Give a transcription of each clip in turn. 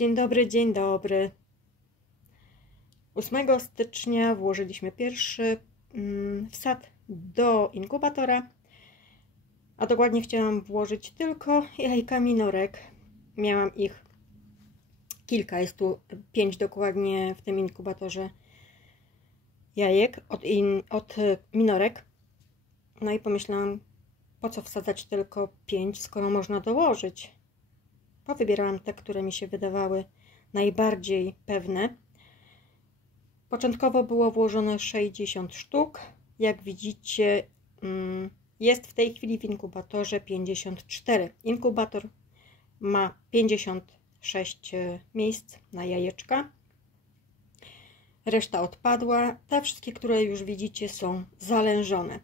Dzień dobry, dzień dobry. 8 stycznia włożyliśmy pierwszy wsad do inkubatora, a dokładnie chciałam włożyć tylko jajka minorek. Miałam ich kilka, jest tu 5 dokładnie w tym inkubatorze jajek od minorek. No i pomyślałam, po co wsadzać tylko 5, skoro można dołożyć. Powybierałam te, które mi się wydawały najbardziej pewne. Początkowo było włożone 60 sztuk. Jak widzicie, jest w tej chwili w inkubatorze 54. Inkubator ma 56 miejsc na jajeczka. Reszta odpadła. Te wszystkie, które już widzicie, są zalężone.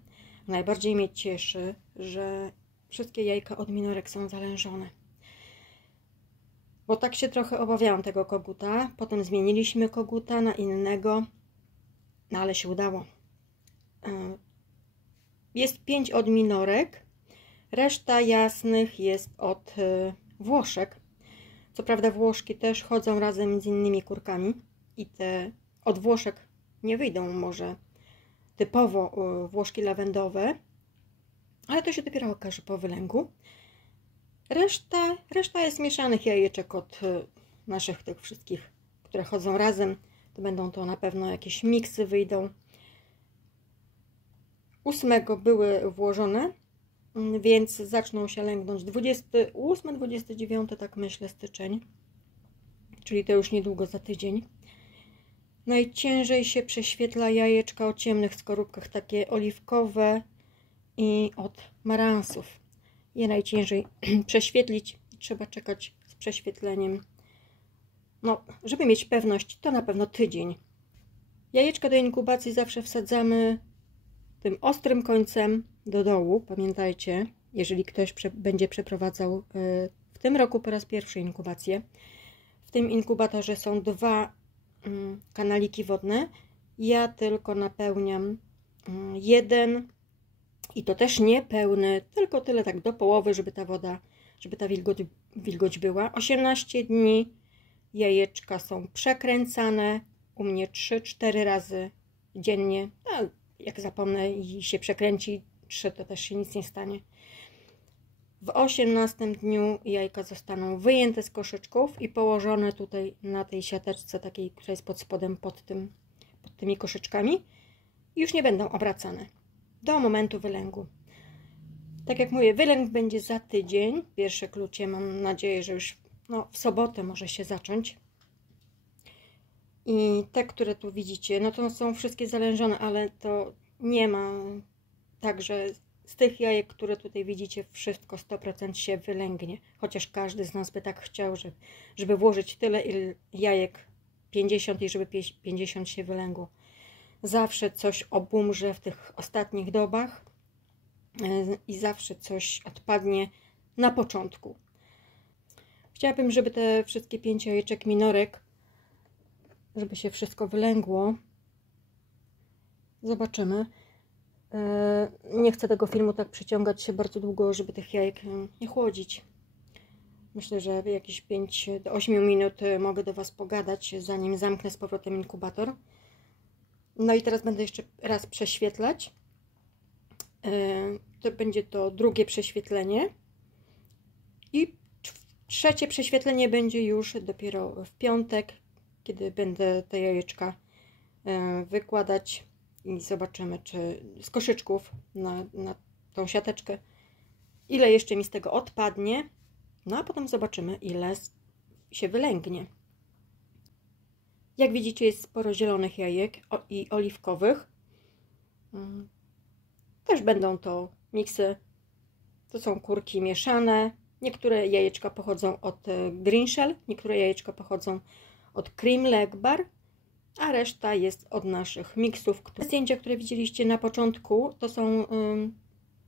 Najbardziej mnie cieszy, że wszystkie jajka od minorek są zalężone. Bo tak się trochę obawiałam tego koguta. Potem zmieniliśmy koguta na innego. No ale się udało. Jest 5 od minorek. Reszta jasnych jest od Włoszek. Co prawda Włoszki też chodzą razem z innymi kurkami. I te od Włoszek nie wyjdą może typowo Włoszki lawendowe. Ale to się dopiero okaże po wylęgu. Reszta jest mieszanych jajeczek od naszych tych wszystkich, które chodzą razem. To będą to na pewno jakieś miksy wyjdą. 8 były włożone, więc zaczną się lęgnąć 28-29, tak myślę, styczeń. Czyli to już niedługo, za tydzień. Najciężej się prześwietla jajeczka o ciemnych skorupkach, takie oliwkowe i od maransów. Je najciężej prześwietlić. Trzeba czekać z prześwietleniem. No, żeby mieć pewność, to na pewno tydzień. Jajeczka do inkubacji zawsze wsadzamy tym ostrym końcem do dołu. Pamiętajcie, jeżeli ktoś będzie przeprowadzał w tym roku po raz pierwszy inkubację. W tym inkubatorze są 2 kanaliki wodne. Ja tylko napełniam 1. I to też nie pełny, tylko tyle tak do połowy, żeby ta woda, żeby ta wilgoć była. 18 dni jajeczka są przekręcane. U mnie 3-4 razy dziennie. No, jak zapomnę i się przekręci 3, to też się nic nie stanie. W 18 dniu jajka zostaną wyjęte z koszyczków i położone tutaj na tej siateczce takiej, która jest pod spodem, pod tymi koszyczkami. Już nie będą obracane do momentu wylęgu. Tak jak mówię, wylęg będzie za tydzień. Pierwsze klucie mam nadzieję, że już w sobotę może się zacząć. I te, które tu widzicie, no to są wszystkie zalężone, ale to nie ma tak, że z tych jajek, które tutaj widzicie, wszystko 100% się wylęgnie. Chociaż każdy z nas by tak chciał, żeby włożyć tyle jajek, 50, i żeby 50 się wylęgło. Zawsze coś obumrze w tych ostatnich dobach i zawsze coś odpadnie na początku. Chciałabym, żeby te wszystkie 5 jajeczek minorek, żeby się wszystko wylęgło. Zobaczymy. Nie chcę tego filmu tak przyciągać się bardzo długo, żeby tych jajek nie chłodzić. Myślę, że jakieś 5 do 8 minut mogę do Was pogadać, zanim zamknę z powrotem inkubator. No i teraz będę jeszcze raz prześwietlać. To będzie to drugie prześwietlenie. I trzecie prześwietlenie będzie już dopiero w piątek, kiedy będę te jajeczka wykładać i zobaczymy, czy z koszyczków na tą siateczkę, ile jeszcze mi z tego odpadnie. No a potem zobaczymy, ile się wylęgnie. Jak widzicie, jest sporo zielonych jajek i oliwkowych. Też będą to miksy. To są kurki mieszane. Niektóre jajeczka pochodzą od Green Shell, niektóre jajeczka pochodzą od Cream Leg Bar, a reszta jest od naszych miksów. Zdjęcia, które widzieliście na początku, to są...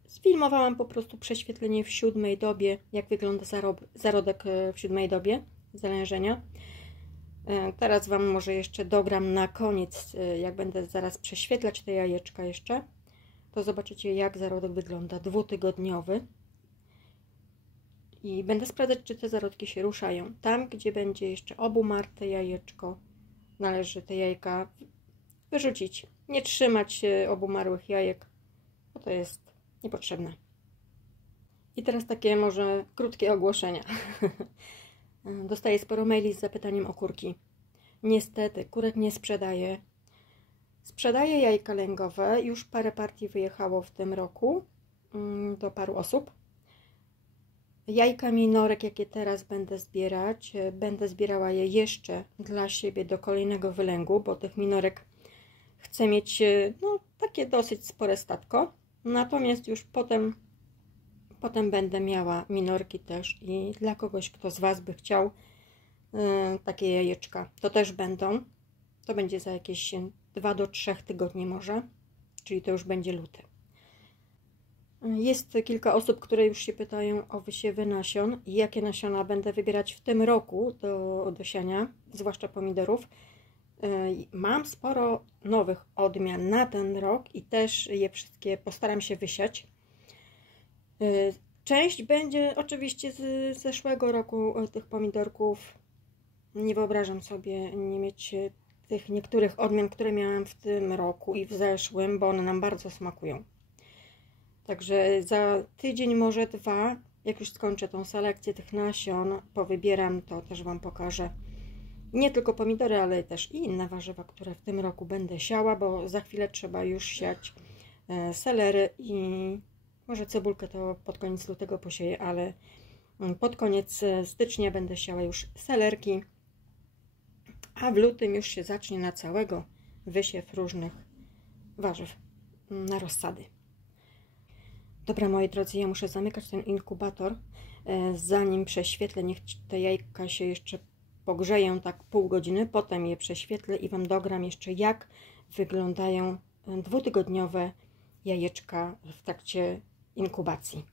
Sfilmowałam po prostu prześwietlenie w 7 dobie, jak wygląda zarodek w 7 dobie zalężenia. Teraz Wam może jeszcze dogram na koniec, jak będę zaraz prześwietlać te jajeczka jeszcze, to zobaczycie, jak zarodek wygląda 2-tygodniowy. i będę sprawdzać, czy te zarodki się ruszają. Tam, gdzie będzie jeszcze obumarte jajeczko, należy te jajka wyrzucić. Nie trzymać obumarłych jajek, bo to jest niepotrzebne. I teraz takie może krótkie ogłoszenia. Dostaję sporo maili z zapytaniem o kurki. Niestety, kurek nie sprzedaję. Sprzedaję jajka lęgowe. Już parę partii wyjechało w tym roku do paru osób. Jajka minorek, jakie teraz będę zbierać, będę zbierała je jeszcze dla siebie do kolejnego wylęgu, bo tych minorek chcę mieć no, takie dosyć spore statko. Natomiast już potem będę miała minorki też i dla kogoś, kto z Was by chciał takie jajeczka, to też będą. To będzie za jakieś 2 do 3 tygodni może, czyli to już będzie luty. Jest kilka osób, które już się pytają o wysiewy nasion i jakie nasiona będę wybierać w tym roku do siania, zwłaszcza pomidorów. Mam sporo nowych odmian na ten rok i też je wszystkie postaram się wysiać. Część będzie oczywiście z zeszłego roku tych pomidorków. Nie wyobrażam sobie nie mieć tych niektórych odmian, które miałam w tym roku i w zeszłym, bo one nam bardzo smakują. Także za tydzień, może 2, jak już skończę tą selekcję tych nasion, powybieram, to też Wam pokażę. Nie tylko pomidory, ale też i inne warzywa, które w tym roku będę siała, bo za chwilę trzeba już siać selery i może cebulkę to pod koniec lutego posieję, ale pod koniec stycznia będę siała już selerki, a w lutym już się zacznie na całego wysiew różnych warzyw na rozsady. Dobra, moi drodzy, ja muszę zamykać ten inkubator, zanim prześwietlę, niech te jajka się jeszcze pogrzeją tak pół godziny, potem je prześwietlę i Wam dogram jeszcze, jak wyglądają 2-tygodniowe jajeczka w trakcie inkubacji.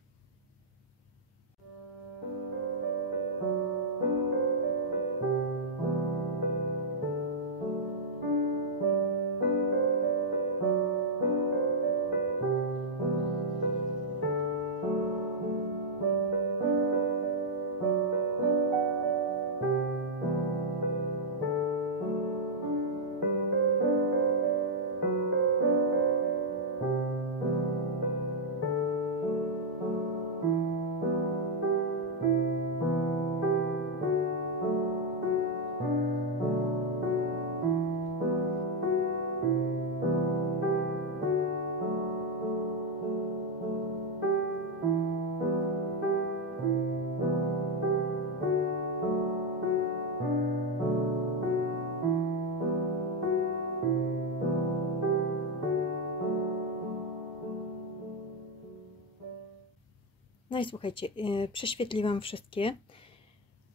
No i słuchajcie, prześwietliłam wszystkie.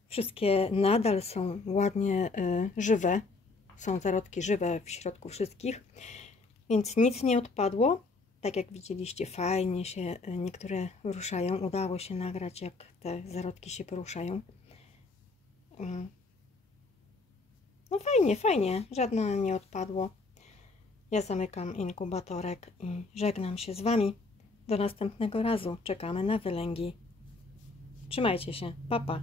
Wszystkie nadal są ładnie żywe. Są zarodki żywe w środku wszystkich. Więc nic nie odpadło. Tak jak widzieliście, fajnie się niektóre ruszają. Udało się nagrać, jak te zarodki się poruszają. No fajnie, fajnie. Żadne nie odpadło. Ja zamykam inkubatorek i żegnam się z Wami. Do następnego razu. Czekamy na wylęgi. Trzymajcie się. Pa, pa.